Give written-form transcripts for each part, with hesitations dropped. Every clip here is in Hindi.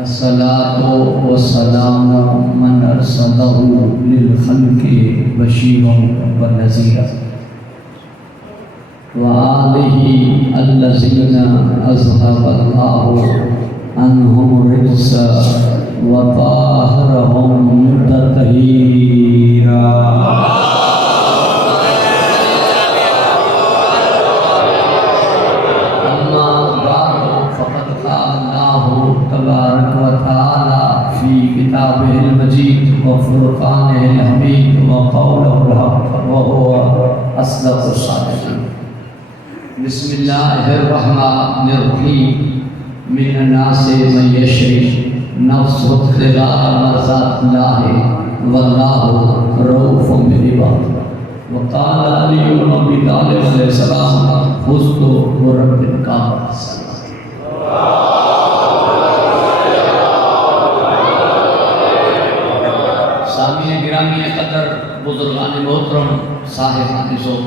अस्सलातु वस्सलामु मन अरसलहु लिल खल्क़ि बशीरन व नज़ीरा व आलिहि अल्लज़ीना अज़हबल्लाहु अन्हुम रिज्सा व ताहरहुम तत्हीरा। तबारक व तआला फी किताबिहिल मजीद व फुरक़ानिहिल हमीद व क़ौलुहुल हक़ व हुवा अस्दक़ुस सादिक़ीन। बिस्मिल्लाहिर रहमानिर रहीम। मिनन नासि मन यशरी नफ्सुहु इब्तिग़ाअ मर्ज़ातिल्लाहि वल्लाहु रऊफ़ुम बिल इबाद। व क़ाल अली इब्न अबी तालिब अलैहिस्सलाम फ़ुज़्तु ब रब्बिल काबा। सामिया गिरामी कदर बुजुर्गान मोहतरम साहिबान ज़ोर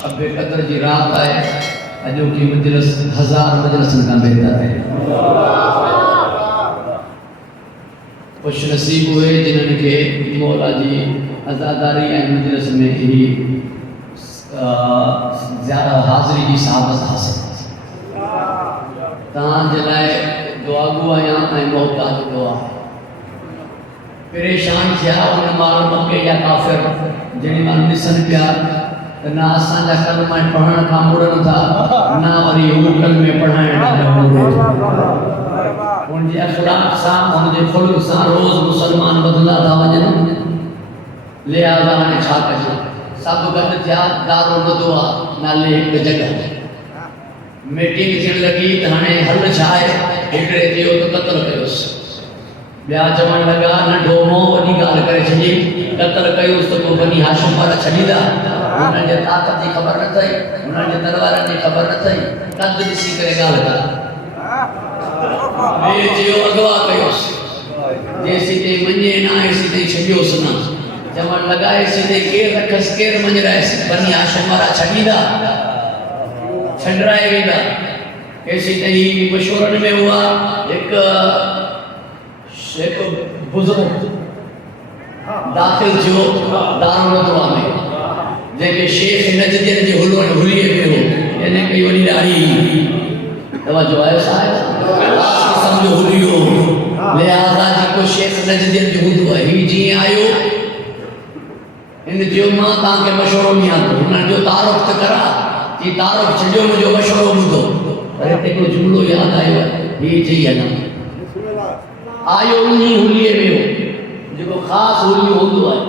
शब कदर जी रात है। अजो की मजलिस 1000 मजलिसन का बेहतर है। खुश नसीब हुए जिन्हनि के मौला जी अज़ादारी ऐं मजलिस में ही ज़्यादा हाज़िरी की सआदत हासिल। तव्हांजे लाइ दुआगो आहियां ऐं मोहताज दुआ। परेशान थिया उन माल मके या काफ़िर जॾहिं मां ॾिसनि पिया त न असांजा कलमा पढ़ण खां मुड़नि था, न वरी हू कलमे पढ़ाइण उनजे अखलाक सां उनजे ख़ुल्क़ सां रोज़ मुसलमान बदिला था वञनि। लिहाज़ा हाणे छा कजे, सभु गॾु थिया दारो ॿुधो आहे नाले हिकु जॻह मीटिंग थियण लॻी त हाणे हल छा आहे। हिकिड़े चयो त क़त्ल कयोसि, ॿिया चवण लॻा नंढो मोह वॾी ॻाल्हि करे छॾी, क़त्ल कयोसि त पोइ बनी हाशिम वारा छॾींदा। उन्हनि जे ताक़त जी ख़बर न अथई, उन्हनि जे तलवारनि जी ख़बर न अथई, कद ॾिसी करे ॻाल्हि कर। ॿिए चयो अगवा कयोसि, जेसीं ताईं मञे न आएसीं ताईं छॾियोसि न। चवण लॻा एसीं ताईं केरु रखसि केरु मञराएसि, बनी हाशिम वारा छॾींदा, छंडराए वेंदा। एसीं ताईं मशवरनि में हुआ हिकु बुजुर्ग दाख़िल थियो दारुलुदवा में, जंहिंखे शेख नजदियन जे हुलिये में हो। यानी कई वॾी ॾाढी तवजो आहे साहिब, सम्झो हुलियो। लिहाज़ा जेको शेख नजदियन जो हूंदो आहे, हीउ जीअं आयो हिन जो मां तव्हांखे मशवरो ॾियां थो, हुननि जो तारुफ़ त करा कि तारुफ़ छॾियो मुंहिंजो मशवरो ॿुधो। पर हिते हिकिड़ो जुमिलो यादि आयो आहे, हीउ चई हलां आयो उन हुलिये में हो जेको ख़ासि हुलियो हूंदो आहे।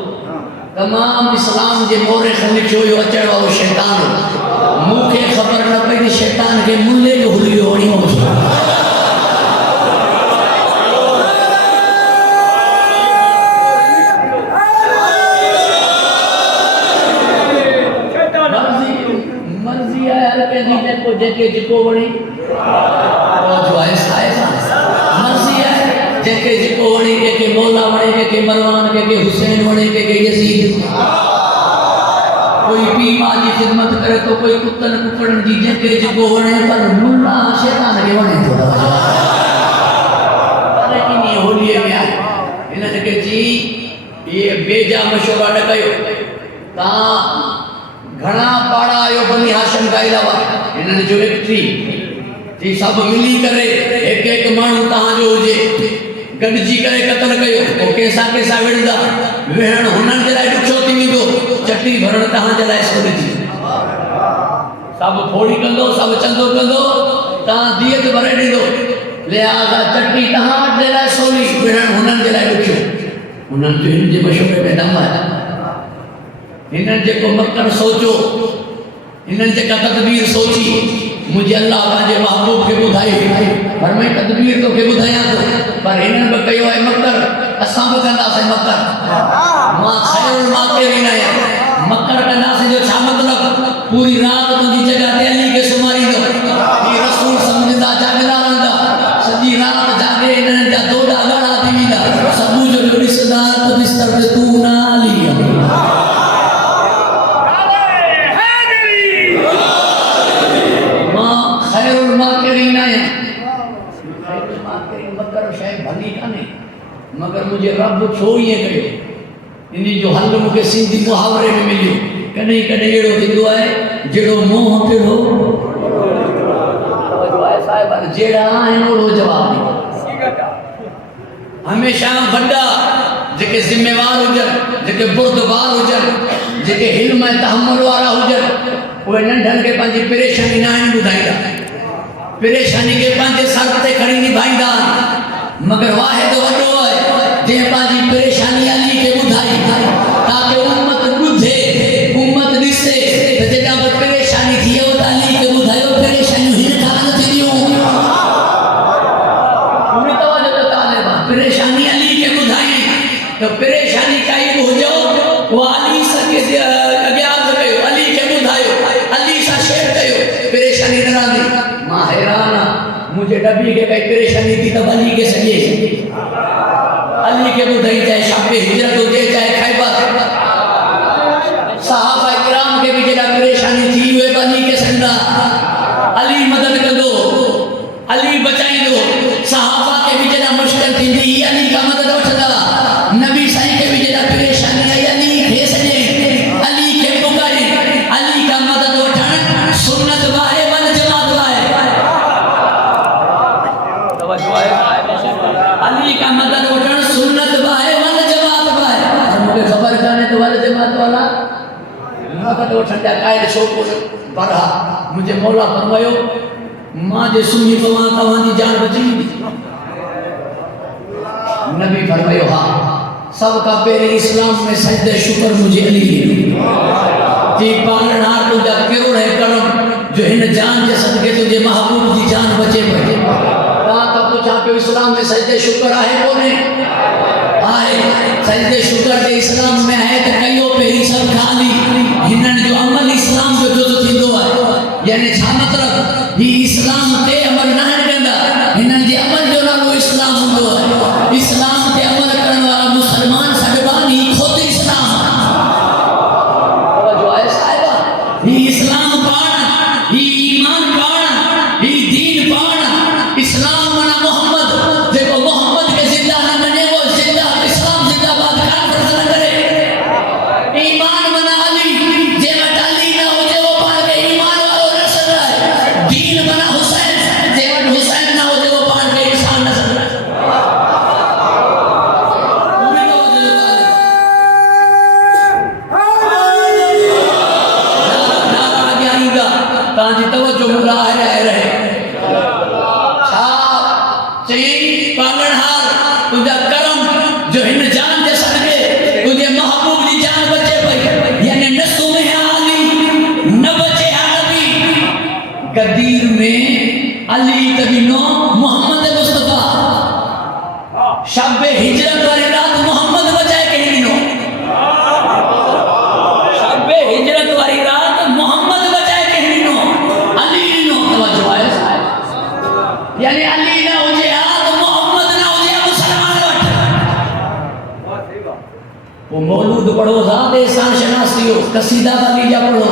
तमामु इस्लाम जे मोरिख़ लिखियो हुयो अचण वारो शैतान। मूंखे ख़बर न पई त शैतान खे मुल्ले जो हुलियो वणियो हो। मर्ज़ी आहे हर कंहिंजी जेके जेको वणे जो आहे साहिब, मर्ज़ी आहे जेके जेको वणे, कंहिंखे मौला वणे, कंहिंखे मरवान, कंहिंखे हुसैन वणे, कंहिंखे यज़ीद। कोई पीउ मां जी ख़िदमत करे तो, कोई कुतनि कुकड़नि जी जेके जेको वणे, पर मुल्ला शैतान खे वणे थो। इन होलीअ में आहे हिननि खे चई इहे बेजा मशवरा न कयो। तव्हां घणा पाड़ा आहियो बनी हाशिम खां अलावा? हिननि जो हिकु थी सभु मिली करे हिकु हिकु माण्हू तव्हांजो हुजे, गॾिजी करे क़त्ल कयो। पोइ कंहिंसां विढ़ंदा, विढ़ण हुननि जे लाइ ॾुखियो थी वेंदो, चटी भरण तव्हांजे लाइ सवली थी। सभु फोड़ी कंदो, सभु चंदो कंदो, तव्हां दियत भरे ॾींदो। लिहाज़ा चटी तव्हां जे लाइ सवली, विढ़ण हुननि जे लाइ ॾुखियो। हुननि जो हिन जे मशवरे में दम आहे। हिननि जेको मकर सोचियो, हिननि जेका तदबीर सोची, मुझे अल्लाह पंहिंजे महबूब खे ॿुधाई, पर मैं तदबीर तोखे ॿुधायां थो। पर हिननि बि कयो आहे मकर, असां बि कंदासीं मकर। मां ख़ैरुल माकिरीन आहियां। मकर कंदासीं जो छा मतिलबु? पूरी राति तुंहिंजी जॻह ते अली खे सुम्हारींदो। ही रसूल सम्झंदा जाॻंदा रहंदा, सॼी राति जाॻे हिननि जा दोॾा ॻाढ़ा थी वेंदा। सुबुह जो ॾिसंदा त बिस्तर ते तूं न अली खैरुल माकिरीन आहियां। खैरुल माकिरीन मकर शइ भली कान्हे, मगर मुंहिंजे रब छो ईअं कयो, इन जो हल मूंखे सिंधी मुहावरे में मिलियो। कॾहिं कॾहिं अहिड़ो थींदो आहे जहिड़ो मोह पियो साहिब जहिड़ा आहिनि ओड़ो जवाबु ॾियो। हमेशह वॾा जेके ज़िम्मेवार हुजनि, जेके बुर्दबार हुजनि, जेके हिल्म ऐं तहमुल वारा हुजनि, उहे नंढनि खे पंहिंजी परेशानी न आहिनि ॿुधाईंदा, परेशानी खे पंहिंजे सर ते खणी निभाईंदा आहिनि। मगर वाहिद वॾो आहे जंहिं पंहिंजी परेशानी अली खे ॿुधाई ताकि उम्मत ॿुधे, उम्मत ॾिसे त जेका बि परेशानी थी वियो त अली खे ॿुधायो परेशानियूं हिन खां न थींदियूं। पूरी तवजो त तालिब आहे, परेशानी अली खे ॿुधाई त परेशानी काई बि हुजो उहा अली सके अॻियां कयो, अली खे ॿुधायो, अली सां शेयर कयो, परेशानी न रहंदी। मां हैरान आहियां मुंहिंजे डबी खे काई परेशानी थी त अली खे सॼे अली खे ॿुधाई, चाहे शाबे हिजरत हुजे चाहे खैबर, सहाबा किराम खे बि जेका परेशानी थी उहे अली खे सॾंदा, अली मदद कंदो, अली बचाईंदो। सहाबा खे बि जेका मुश्किल थींदी अली खां मदद वठंदा, नबी साईं खे बि जेका परेशानी आई अली खे सॼे, अली खे पुकारी, अली खां मदद वठण सुन्नत आहे वल जमात आहे। तवज्जो आहे, अली खां मदद वठण सुन्नत आहे वल जमात आहे। मूंखे ख़बर कान्हे त वल जमात वाला मदद वठण जा क़ाइद छो कोन पढ़ा। मुंहिंजे मौला फरमायो मां जे सुम्ही पवां तव्हांजी जान बची वेंदी। नबी फरमायो हा, सब खां पहिरीं इस्लाम में सजदे शुक्र मुझे अली जी पालनहार तुंहिंजा करोड़ है करम जो हिन जान जे सदके तुंहिंजे महबूब जी जान बचे पई। तव्हां खां पुछां पियो इस्लाम में सजदे शुक्र आहे कोन्हे? आहे। सजदे शुक्र जे इस्लाम में आहे त कयो पहिरीं सब खाली हिननि जो अमल इस्लाम जो जुज़ थींदो आहे। यानी छा मतिलब ही इस्लाम ते अमल न कंदा, हिननि जे अमल जो नालो इस्लाम हूंदो आहे। इस्लाम ते अमल करण वारा मुसलमान सॾबानी खुद इस्लाम जो आहे साहिब। ही इस्लाम पाण, ही ईमान पाण, ही दीन पाण। इस्लाम माना मोहम्मद, जेको मोहम्मद के जिंदा न मने वो जिंदा इस्लाम जिंदाबाद काफ़िर न करे। ईमान माना अली, जे वटि अली न हुजे वो पाण खे ईमान वारो न सॾाए। दीन माना हुसैन, जे वटि हुसैन न हुजे वो पाण खे इंसान न सॾाए। तव्हांजी तवज्जो मुला रहे छा चई पालनहार तुंहिंजा करम जो हिन जान जे सदके तुंहिंजे महबूब जी जान बचे पई। यानी न सुम्हे अली न बचे नबी। गदीर में अली तबीनो मोहम्मद मुस्तफा, शब हिजरत वाली रात मोहम्मद बचाए के ॾिनो। शब हिजरत वाली रात मोहम्मद बचाए के ॾिनो, अली ॾिनो। तवज्जो आहे साहिब, यानी अली न हुजे हा त मोहम्मद न हुजे मुसलमान वटि। वो मौलूद पढ़ो ज़ात एहसान शनासी हो, कसीदा अली जा पढ़ो,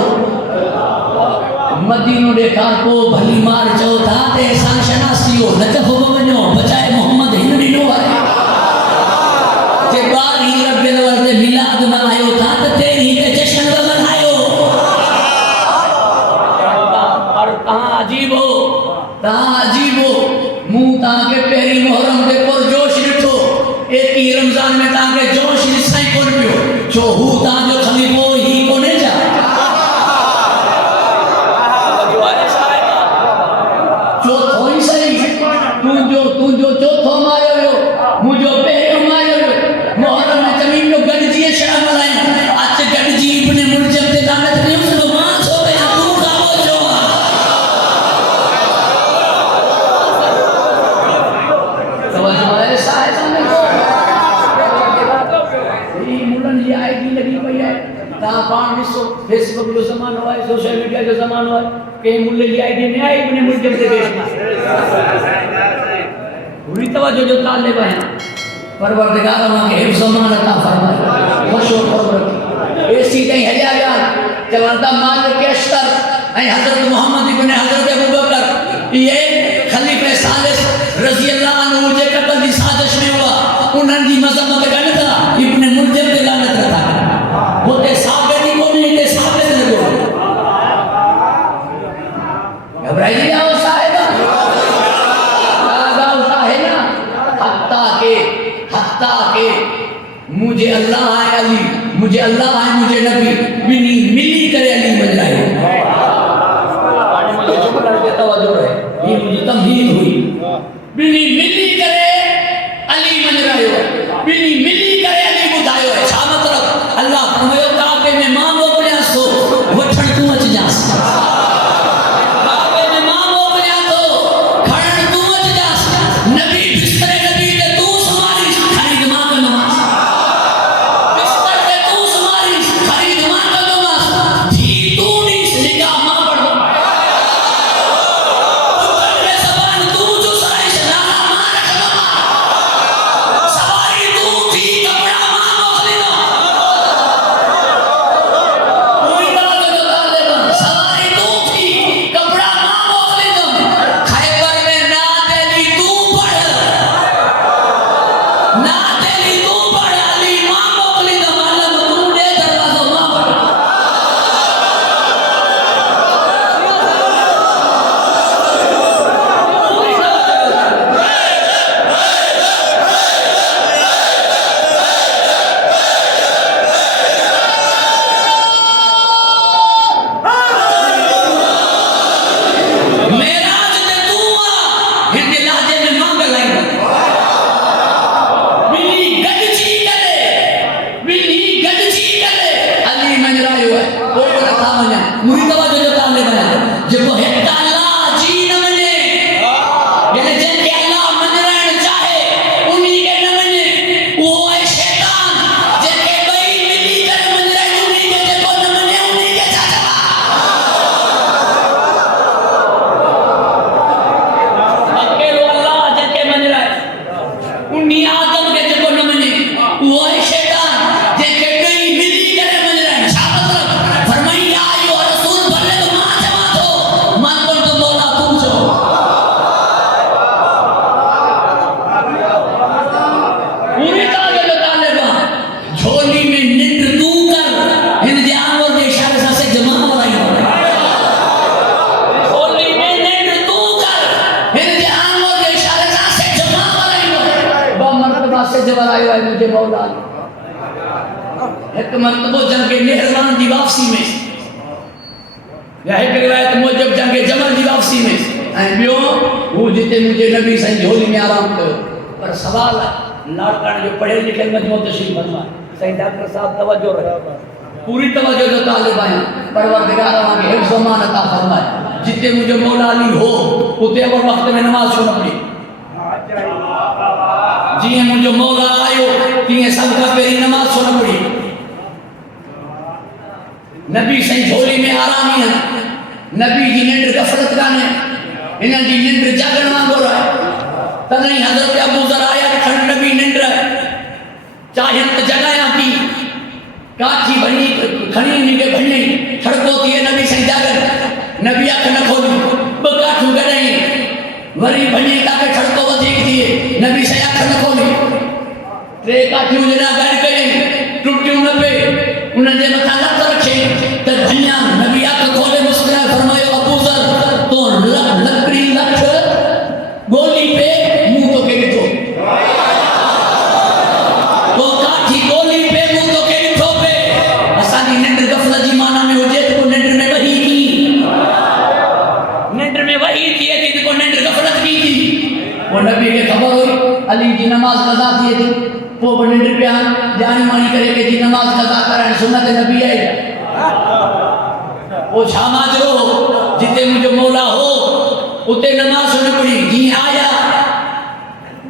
मदीनो ॾेखार को भली मार चओ था त एहसान शनासी हो। न चफो वञो बचाए मोहम्मद हिन ॾिनो आहे। जे ॿार ही रबियल अव्वल ते मिलाद मल्हायो था त तेरी ते जश्न मल्हायो। और तव्हां अजीब हो, तव्हां अजीब हो। मूं तव्हांखे पहिरीं मुहर्रम ते पुरजोश ॾिठो, 21 रमज़ान में तव्हांखे जोश ॾिसण ई कोन पियो। छो हू तव्हांजो ख़लीफ़ो ही कोन्हे छा? चोथों ही सही, तुंहिंजो चोथों मारियो वियो, मुंहिंजो पहिरियों मारियो वियो। मुहर्रम में ज़मीन जो गॾिजी छा मल्हायूं? अच गॾिजी इब्न मुलजम ते लानत ॾियूंसि त मां छो कयां, तूं खामोश छो आहे? तवज्जो आहे साहिब, ही मुलनि जी आईडी लॻी पई आहे। तव्हां पाण ॾिसो, फेसबुक जो ज़मानो आहे, सोशल मीडिया जो ज़मानो आहे, कंहिं मुल्ले जी आईडी न आहे इब्न मुलजम ते पूरी तवज्जो जो तालिब आहियां। परवरदिगार मां हिफ्ज़ मान अता फरमाए, ख़ुशो ख़बर एसी ताईं हलिया विया चवनि था मालिक अश्तर ऐं हज़रत मोहम्मद इब्न हज़रत अबू बकर ये खलीफे सालिस रज़ी अल्लाह अन्हु जे कत्ल जी साजिश में हुआ उन्हनि जी मज़म्मत कनि था इब्न मुलजिम ते लानत रखा होते साबित ही कोने ते साबित लॻो घबराइए आओ साहिबा हत्ता के मुझे अल्लाह है अली मुझे अल्लाह है मुझे नबी बिनी मिली करे अली बजाए मुझे चुप करके तवज्जो रहे ये मुझे तमहीद हुई बिनी मिली करे अली बजायो बिनी मिली करे अली बुधायो छा मतलब अल्लाह फरमायो काबे में मां मोकलिया सो वठण तू अच जास काबे में मां मोकलिया तो खण तू अच जास नबी बिस्तर नबी ते तू समारी खरीद मां का नमाज बिस्तर ते तू समारी खरीद मां का नमाज जी तू नी निगाह मां पढ़ पुत्र के जबान तू जो साइश नाना मां रख सवारी तू थी कपड़ा मां मोकली ना कोई बात जो डाल दे सवारी तू थी कपड़ा मां मोकली ना खैबर में ना देली तू पढ़ ना तेरी तू पढ़ अली मां मोकली तो मालूम तू दे दरवाजो मां पढ़ मेराज ते तू आ हिंदे लाजे में मां गलाई बिनी गडजी करे अली मंजरायो है वो रखा मने मुरी तवज्जो जो ताले बना जेको हिक अल्लाह जी न मने जने जने अल्लाह मंजराण चाहे उन्ही के न मने वो है शैतान जेके बई मिली करे मंजराण उन्ही के जेको न मने उन्ही के छा चवा अकेलो अल्लाह जेके मंजराए उन्ही आदम के जेको न मने वो है शैतान जेके कई मिली करे मंजराए छा मतलब फरमाई आयो रसूल भले तो मां जमा तो मन को तो मौला तुम जो पूरी ताले जो ताले बा झोली में निंद तू कर इन जानवर के इशारे से जमा वाला झोली में निंद तू कर इन जानवर के इशारे से जमा वाला बा मर्तबा से जमा आयो है मुझे मौला एक मर्तबो जंग मेहरबान की वापसी में या एक रिवायत मुजब जंग जमल की वापसी में ऐं बियो वो जिते मुझे नबी सन झोली में आराम कयो पर सवाल लाड़कान जो पढ़े लिखे मजमू तशरीफ फरमाए सही डॉक्टर साहब तवज्जो रहे पूरी तवज्जो जो तालिब आया परवरदिगार के हिफ्ज़ व मान अता फरमाए जिते मुझे मौला अली हो उते अवर वक्त में नमाज छो न पढ़ी जी मुझे मौला आयो तीअं सब का पहिरीं नमाज छो न पढ़ी नबी सही झोली में आराम ही है नबी जी निंड गफलत काने इन्हनि जी निंड जागण वांगुरु आहे तॾहिं हज़रत अबू ज़र आया खण नबी निंड चाहिनि त जगायां थी काठी भनी खणी उन्ही खे भञई ठड़को थिए नबी सही जागण नबी अख न खोली ॿ काठियूं गॾाई वरी भञई ताके ठड़को वधीक थिए नबी सही अख न खोली टे काठियूं जॾहिं गॾु कयई टुटियूं न पे उन्हनि जे मथां लत रखे त भञा नबी अख खोले मुस्कुराए फरमायो अबू ज़र तो लकड़ी लठ गोली पे मुंह तो के ॾिठो तो काठी गोली पे मुंह तो के ॾिठो पे असांजी निंड गफ़लत जी माना में हुजे त को निंड में वही थी निंड में वही थी त को निंड गफ़लत की थी वो नबी के खबर हुई अली जी नमाज कज़ा थिए थी पोइ निंड पिया जानी मानी करे के जी नमाज कज़ा कराइण सुन्नत नबी आहे वो छा माजरो जिते मुझे मौला हो उते नमाज न पढ़ी जी आया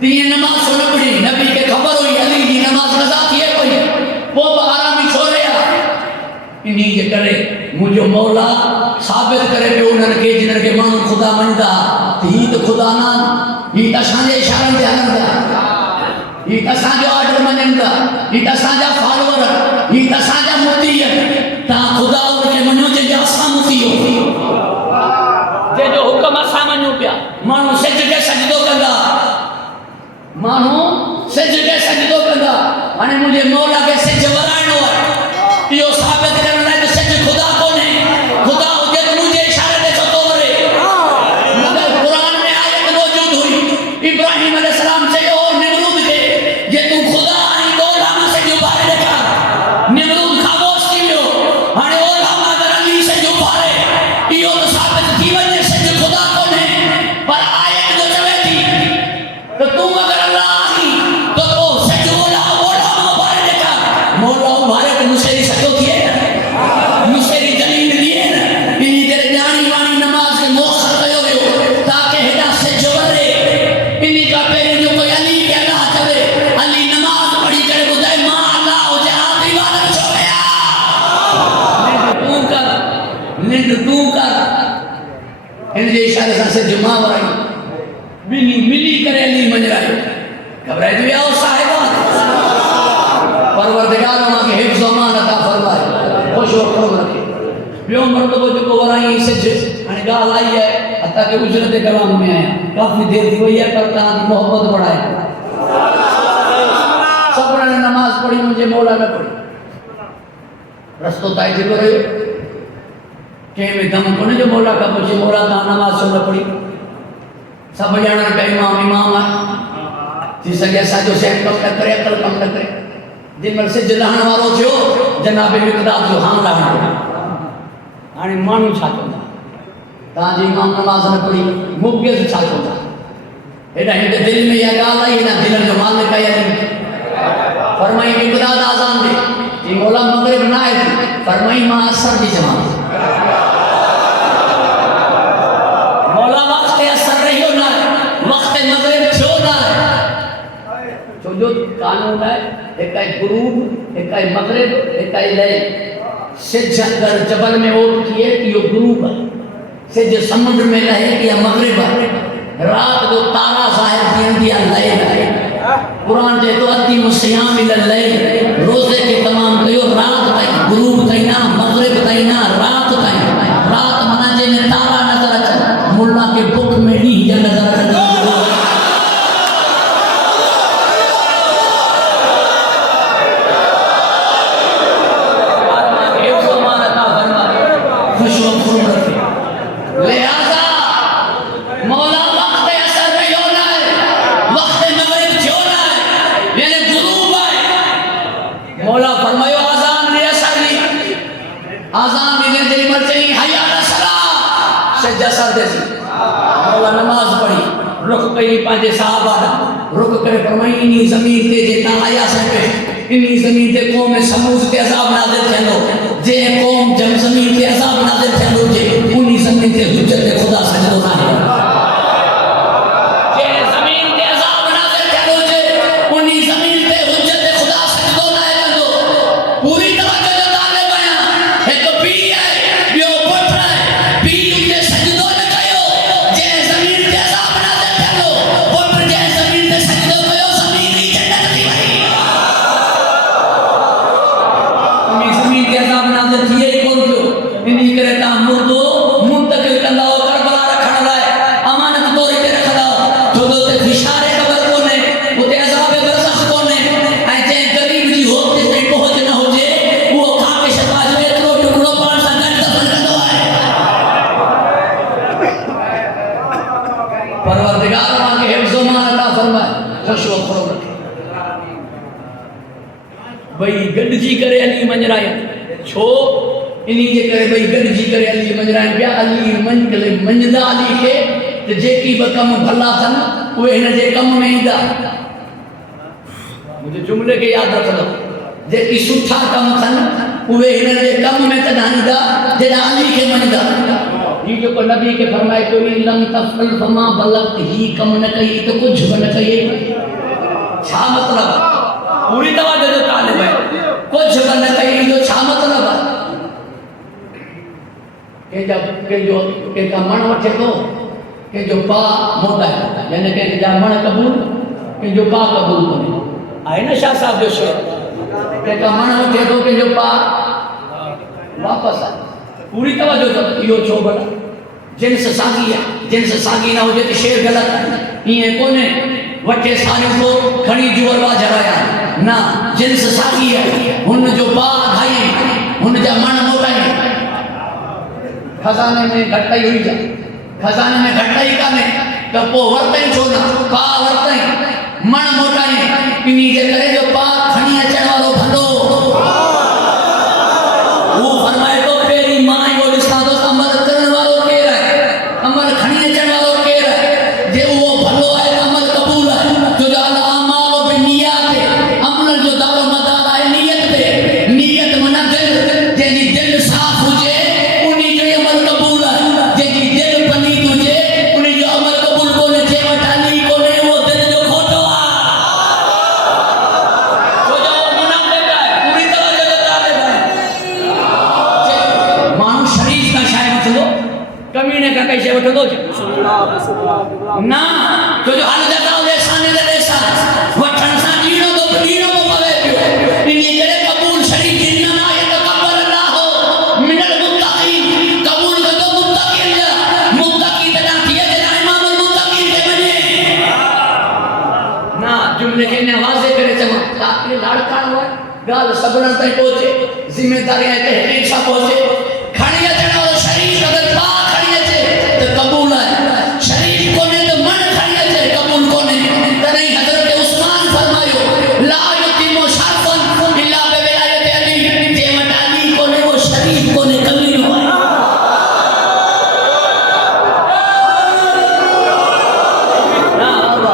तीअं नमाज न पढ़ी नबी के खबर हुई अली जी नमाज कज़ा थिए पई पोइ आरामी छो रहिया इन्ही जे करे मुझो मौला साबित करे पियो उन्हनि खे जिन्हनि खे माण्हू ख़ुदा मञदा ही त ख़ुदा न ही त असांजे इशारनि ते हलनि था ही त असांजो ऑर्डर मञनि था ही त असांजा फॉलोअर ही त असांजा मुफ़्ती तव्हां ख़ुदा उनखे मञो जंहिंजा असां मुफ़्ती हो जंहिंजो हुकुम हुक्म असां मञूं पिया माण्हू सिज खे सजदो कंदा माण्हू सिज खे सजदो कंदा हाणे मुंहिंजे मौला खे सिज वराइणो आहे इहो साबित करण लाइ त सिज ख़ुदा कोन्हे ख़ुदा हुजे त मुंहिंजे इशारे ते छो थो वरे मगर क़ुरान में आयत मौजूद हुई इब्राहिम अलैहिस्सलाम चयो निमरूद खे जे तूं ख़ुदा आहीं त ओलामा सिज उभारे ॾेखार निमरूद ख़ामोश थी वियो हाणे ओलामा अगरि अली सिज उभारे इहो त साबित थी वञे सिज ख़ुदा कोन्हे पर आयत जो चवे थी त तूं अगरि अल्लाह आहीं त पोइ सिज ओलामा उभारे ॾेखार मौला उभारे त मुसेरी सॼो थिए मुसेरी ज़मीन ॾिए न इन्ही करे ॼाणी वाणी नमाज़ खे मौख़र कयो वियो ताकी हेॾा सिज वरे इन्ही खां पहिरीं जो कोई अली खे अलाह चवे अली नमाज़ पढ़ी करे ॿुधाए मां अलाह हुजे आख़िरी वार छो कया निंड तूं कर हिन जे इशारे सां सिज मां वराई ॿिन्ही मिली करे अली मंझरायो घबराइजी विया हो साहिबा परवरदिगार मांखे हिफ्ज़ अमान अता फरमाए ख़ुशि वक़्तु रखे ॿियो मर्तबो जेको वराई सिज हाणे ॻाल्हि आई आहे अता के उजरत कलाम में आहियां काफ़ी देरि थी वई आहे पर तव्हांजी मोहबत बढ़ाए सभिनी नमाज़ पढ़ी मुंहिंजे मौला न पढ़ी रस्तो तइ थी रहियो कंहिं में दम कोन्हे जो मौला खां पुछे मौला तव्हां नमाज़ छो न पढ़ी सभु ॼणनि पिया इमाम इमाम आहे थी सघे असांजो सेठ कमु न करे अकल कमु न करे जिन महिल सिज लहण वारो थियो जनाब मिक़दार जो हां लहण हाणे माण्हू छा चवंदा तव्हांजी इमाम नमाज़ न पढ़ी मुगियत छा चवंदा हेॾा हिते दिलि में इहा ॻाल्हि आई हिन दिलनि जो मालिक आहे फरमाई मिक़दार आज़ान ॾे चई मौला मग़रिब न आहे थी फरमाई मां असर जी चवां मौला वक़्त असर रहियो न आहे वक़्त मग़रिब थियो न आहे छो जो कानून आहे हिकु आहे गुरूब हिकु आहे मग़रिब हिकु आहे लैल सिज अगरि जबल में ओट थिए त इहो गुरूब आहे सिज समुंड में लहे त इहा मग़रिब आहे रात जो तारा ज़ाहिर थींदी आहे लैल आहे क़ुरान चए थो अती मुसियाम इल लैल रोज़े खे तमामु कयो रात ताईं गुरूब ताईं न मग़रिब ताईं न रात ताईं रात माना जंहिंमें तारा नज़र अचनि मुल्ला खे बुख में ॾींहं जा नज़र अचनि नमाज पढ़ी रुख कई पंहिंजे साहबा रुख करे फरमाई इन्ही ज़मीन ते जे तव्हां आया पे इन्ही ज़मीन ते क़ौम समूद ते अज़ाब नाज़िल थियंदो जे क़ौम जम ज़मीन ते अज़ाब नाज़िल थियंदो जे उन्ही ज़मीन ते हुज्जत ख़ुदा सजदो न आहे जे ज़मीन ते अज़ाब नाज़िल थियंदो जे उन्ही ज़मीन ते हुज्जत ख़ुदा सजदो न आहे कंदो पूरी तवज्जो जो तालिब आहियां हिकु पीउ आहे ॿियो पुटु आहे पीउ ते सजदो न कयो जे ज़मीन ते अज़ाब नाज़िल थियंदो पुटु जे ज़मीन ते सजदो कयो ज़मीन ई जन्नत थी वई उन्ही ज़मीन ते अज़ाब नाज़िल थिए ई कोन थियो इन्ही करे तव्हां मुर्दो मुंतक़िल कंदा हो करबला रखण लाइ अमानत तौर ते रखंदा हो छो त उते फिशारे क़बर कोन्हे उते अज़ाब बरज़ख कोन्हे ऐं जंहिं ग़रीब जी होत ताईं पहुच न हुजे उहो खाके शबाज में एतिरो टुकड़ो पाण सां गॾु दफ़न कंदो आहे परवरदिगार मांखे हिफ्ज़ मान अता फरमाए ख़ुशि वक़्तु रखे ॿई गॾिजी करे अली मंझराया छो इन्ही जे करे ॿई गॾिजी करे अली मंझराइनि पिया अली मंझंदा अली खे त जेकी बि कम भला अथनि उहे हिन जे कम में ईंदा मुंहिंजे जुमिले खे यादि रखंदो जेकी सुठा कम अथनि उहे हिन जे कम में तॾहिं ईंदा जॾहिं अली खे मञंदा हीउ जेको नबी खे फरमाए थो लम तफ़ल फमा बलग़्त ही कम न कई त कुझु बि न कई छा मतिलबु पूरी तवज्जो जो तालिब आहे कुझु बि न कई जो छा मतिलबु आहे कंहिंजा मण वठे थो कंहिंजो पा मोटाए यानी कंहिंजा मण क़बूल कंहिंजो पा क़बूल कोन्हे आहे न शाह साहिब जो शेर कंहिंजा मण वठे थो कंहिंजो पा वापसि आहे पूरी तवज्जो अथव इहो छो भला जिन्स साॻी आहे, जिन्स साॻी न हुजे त शेर ग़लति आहे, ईअं कोन्हे वठे साड़ियूं को खणी जुअर वाजराया, न जिन्स साॻी आहे, हुन जो बाग खाई, हुन जा मण मोटाई, खज़ाने में घटाई हुई जा, खज़ाने में घटाई कान्हे त पोइ वरतई छो न, पा वरतई मण मोटाई, इन्ही जे करे जो पा खणी अचण वारो भंडो वो फरमाए तो पेरी मां वो ॾिसां थो अमल करण वारो केरु आहे, अमल खणी अचण वारो केरु आहे, जे उहो भलो आहे त अमल क़बूल आहे, जो अमाल बिनियात अमल जो दारो मदार आहे नियत ते, नियत माना दिल, जंहिंजी दिल साफ़ हुजे उन्ही जो अमल क़बूल आहे, जंहिंजी दिल पलीत हुजे उन्ही जो अमल क़बूल कोन्हे, जे वटि अली कोन्हे उहो दिल जो खोटो आहे, छो जो मुनाफ़िक़ आहे, पूरी तरह जो तालिब आहे। माण्हू शरीफ़ का शायदि वठंदो, कमीने का कैसे वठंदो ना, छो जो हल जा ताले साने दे देसा वठण सां ॾींहं तो पवे पियो, इन्ही करे क़बूल शरीफ़ जिन्ना ना ये तकब्बल अल्लाह मिनल मुत्तक़ीन, क़बूल कंदो मुत्तक़ीन जा, मुत्तक़ी तॾहिं थिए जॾहिं इमाम मुत्तक़ीन खे मञे ना, जुमले खे न वाज़े करे चवां ताकि लाड़काणो आहे, ॻाल्हि सभिनी ताईं पहुचे, ज़िमेदारी आहे त हिक सां पहुचे, खणी अचण वारो शरीफ़ अगरि पा खणी अचे त क़बूल आहे, शरीफ़ कोन्हे त मन खणी अचे क़बूल कोन्हे, तॾहिं हज़रत उस्मान फरमायो ला युतिमु शरफ़न इल्ला बिविलायत अली, जे वटि अली कोन्हे वो शरीफ़ कोन्हे, कमीनो आहे।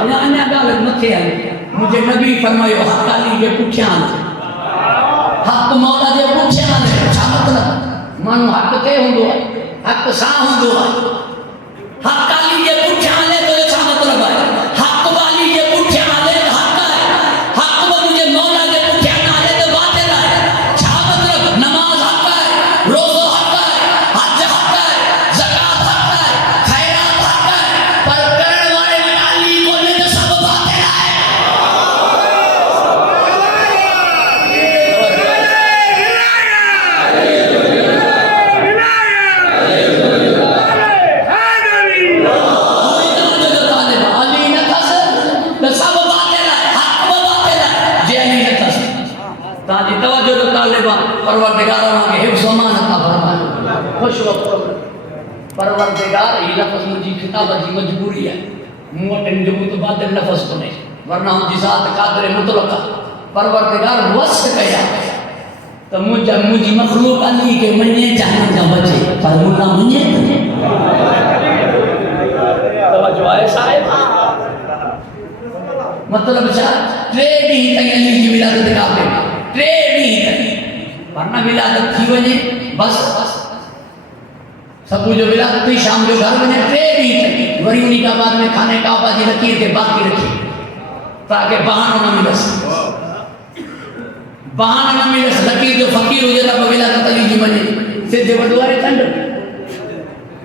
अञा ॻाल्हि मथे आहे, मुंहिंजे नबी फरमायो हक़ अली जे पुठियां हल, हक़ मौला जे पुठियां हल, छा मतिलबु, माण्हू हक़ ते हूंदो आहे, हक़ सां हूंदो आहे, हक़ अली जे पुठियां हले त छा मतिलबु आहे, हक़ वाली जे पुठियां हले त हक़ आहे, हक़ मुंहिंजे मौला जे पुठियां न हले त बातिल आहे, छा मतिलबु, नमाज़ हक़ आहे, रोज़ो हक़ आहे, हज हक़ आहे, ज़कात हक़ आहे, खैरात हक़ आहे, पर करण वारे में अली कोन्हे त सभु बातिल आहे। ताजी तवज्जो तो तालिबा परवरदिगार के हिफ्ज़ अमान अता फरमाए, खुश वक़्त परवरदिगार ही लफ़्ज़ मुझी खिताब जी मजबूरी है, मूं वटि जो तो बातिल लफ़्ज़ कोन्हे, वरना हुनजी ज़ात क़ादिर मुतलक़ परवरदिगार वस कया त मुझी मखलूक अली के मने जहन्नम जा बचे, पर मुन्ना मने तवज्जो आहे साहिब, मतलब छा, टे ॾींहं ताईं अली जी विलादत काबे में, टे ॾींहं ताईं, वरना विलादत थी वञे बस सबू जो विलादत थी शाम जो घर वञे, टे ॾींहं ताईं वरी उन्ही का बाद में खाने काबा जी लकीर के बाक़ी रखी ताकि बहानो न मिलस, बहानो न मिलस, लकीर जो फ़कीर हुजे त विलादत अली जी वञे, सिज वॾो आहे चंड,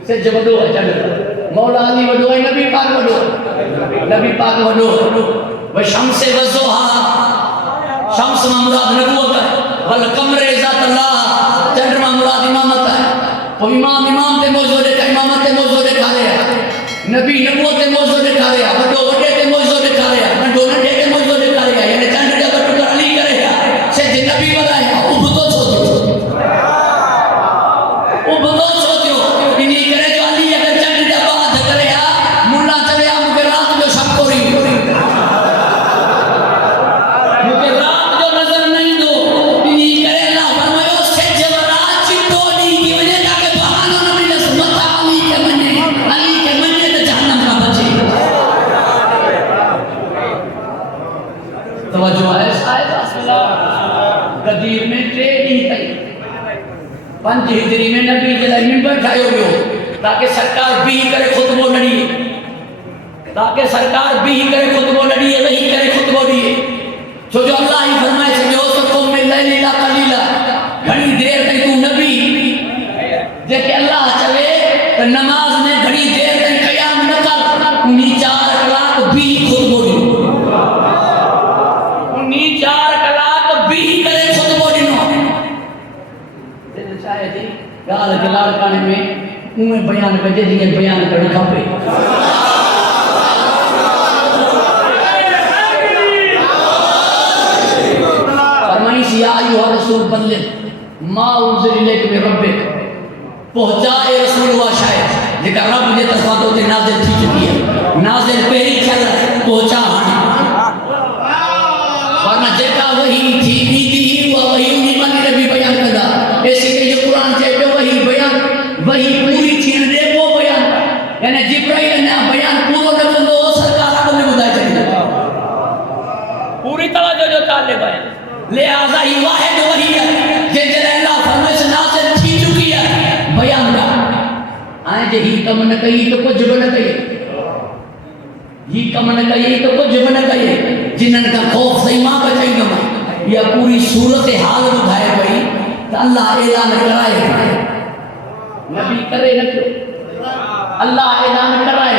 सिज वॾो आहे चंड, मौला अली वॾो आहे, नबी पाक वॾो आहे, नबी पाक वॾो व शम्स वज़ोहा, शम्स मां मुराद नबूवत है, वल कमरे ज़ात अल्लाह, चंड मां मुराद इमामत है, पोइ इमाम ते मौजो ॾेखारे, इमामत ते मौजो ॾेखारे, नबी नबूवत ते मौजो ॾेखारे, वॾो वॾे ते मौजो ॾेखारे, नंढो नंढे ते मौजो ॾेखारे, यानी चंड जा ॿ टुकर अली करे, सिज नबी वराए, उबतो छो थियो, उबतो छो थियो, इन्ही करे जो अली अगरि चंड जा बाध करे मुल्ला चवे मूंखे रात जो शकोरी, मूंखे रात जो नज़र न ईंदो, इन्ही करे अल्लाह फरमायो सिज वरा चिटो ॾींहुं थी वञे ताकि बहानो न मिलस, मथा अली खे मञे त जहन्नम खां बचे। तवज्जो आहे साहिब, गदीर में टे ॾींहं ताईं 5 हिजरी में नबी जे लाइ मिंबर ठाहियो वियो ताकि सरकार बीह करे ख़ुतबो न ॾिए, ताकि सरकार बीह करे ख़ुतबो न ॾिए, वेही करे ख़ुतबो ॾिए, छो जो अल्लाह ही फरमाए छॾियो त क़ौम में लैला कलीला, घणी देर ताईं तूं नबी, जेके अल्लाह चवे त नमाज़ में घणी देर ताईं क़याम न कर, उन्ही 4 कलाक बीह ख़ुतबो ॾियो, उन्ही 4 कलाक बीह करे ख़ुतबो ॾिनो, ॻाल्हि जे लाड़काणे में उहे बयान कजे जीअं बयान करणु खपे। फरमाईस या अय्युहा रसूल बल्लिग मा उनज़िल इलैका मिन रब्बिक, पहुंचाए रसूल उहा शइ जेका रब जे तरफ़ां तो ते नाज़िल थी चुकी है। नाज़िल पहिरीं थियल पहुचा वरना जेका वही थी ईंदी उहा वही उन्हीं मानी नबी बयान कंदा। ऐसे के जो कुरान चए पियो वही बयान वही पूरी थियण दे पोइ बयान, यानी जिब्राइल अञा बयान पूरो न कंदो सरकार अॻु में ॿुधाए छॾींदो पूरी तवजो जो तालिब है। लिहाज़ा ही वाहिद वही है जंहिंजे लाइ अल्लाह फरमाइश नाज़िल थी चुकी है बयान का। ऐं जे ही कम न कई तो कुछ भी न कई, ही कम न कई तो कुछ भी न कई। जिन्हनि का खौफ सही मां बचाईंदुमि या पूरी सूरत हाल ॿुधाए पई त अल्लाह ऐलान कराए नबी करे न पियो, अल्लाह ऐलान कराए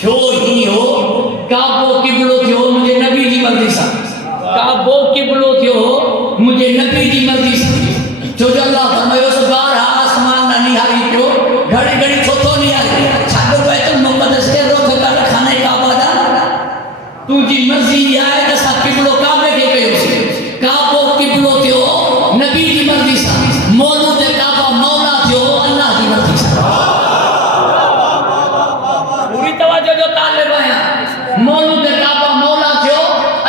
छो ही हो काबो किबलो थियो मुझे नबी जी मर्ज़ी सां, काबो किबलो थियो मुझे नबी जी मर्ज़ी सां। छो जो अल्लाह फरमायो बारहा आसमान न निहारी पियो घड़ी घड़ी थो निहारी छाॾो बैतुल मुक़द्दस के रुख कर खाने काबा दा तुंहिंजी मर्ज़ी आहे त असां किबलो काबे खे कयोसीं। काबो किबलो थियो नबी जी मर्ज़ी सां, मौलूद काबा मौला थियो अल्लाह जी मर्ज़ी सां। पूरी तवज्जो जो तालिब आहियां। मौलूद काबा मौला थियो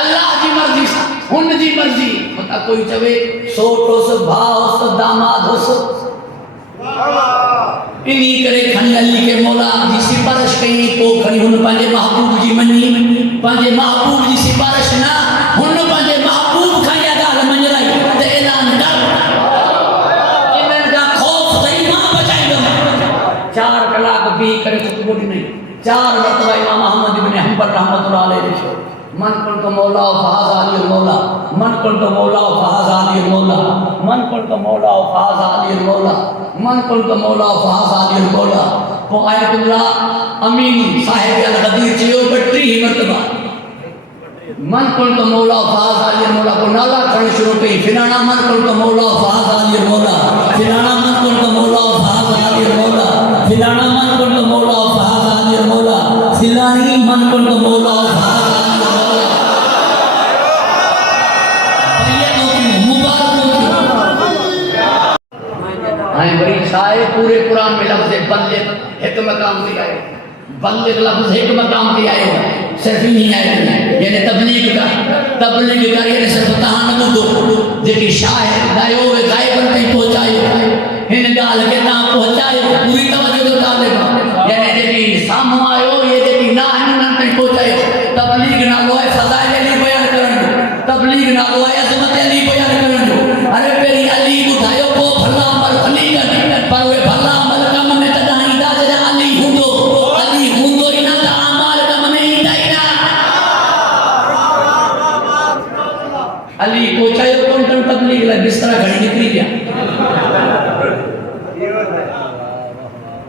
अल्लाह जी मर्ज़ी सां, हुन जी मर्ज़ी। मता कोई चवे सोट हुस भाउ हुस दामाद हुस इन्ही करे खणी अली के मौला जी सिफारिश कई पोइ खणी हुन पंहिंजे महबूब जी मनी, पंहिंजे महबूब जी सिफारिश न हुन पंहिंजे महबूब खां इहा ॻाल्हि मञराई त ऐलान कर इन्हनि खां खौफ़ सही मां बचाईंदुमि। 4 कलाक बीह करे ख़ुतबो ॾिनई, 4 मरतबा इमाम अहमद इब्न हंबल रहमतुल्लाह अलैह लिखियो मन कुंत मौला फहाज़ा अली मौला, मन कुंत मौला फहाज़ा अली मौला, मन कुंत मौला फहाज़ा अली मौला, मन कुंत मौला फहाज़ा अली मौला। पोइ आयतुल्लाह अमीनी साहिब अल गदीर चयो 32 मरतबा मन कुंत मौला फहाज़ा अली मौला। को नाला खणणु शुरू कई फिलाना मन कुंत मौला फहाज़ा अली मौला, फिलाना मन कुंत मौला फहाज़ा अली मौला, फिलाना मन कुंत मौला फहाज़ा अली मौला, फिलानी मन कुंत मौला फहाज़ा सारे पूरे कुरान में लफ्ज़ बल्लिग एक मकाम पे आए, बल्लिग लफ्ज़ एक मकाम पे आए सिर्फ ही आए यानी तबलीग कर यानी सिर्फ तहां ॿुधो जेकी शाहिद दायो वे गायबन ताईं पहुचायो हिन ॻाल्हि खे तव्हां पहुचायो पूरी तवज्जो जो तालिब यानी जेकी साम्हूं आयो ये जेकी ना हिननि ताईं पहुचायो। तबलीग नालो आहे फ़ज़ाइल अली बयान करण जो, तबलीग नालो आहे अज़मत अली बयान करण जो। अरे पहिरीं अली ॿुधायो पोइ भला अमल भली कर पर वे भला अमल कम में तॾहिं ईंदा जॾहिं अली हूंदो ई न त अमाल कम में ईंदा ई न। अली पहुचायो कोन अथनि तबलीग लाइ बिस्तरा खणी निकिरी विया।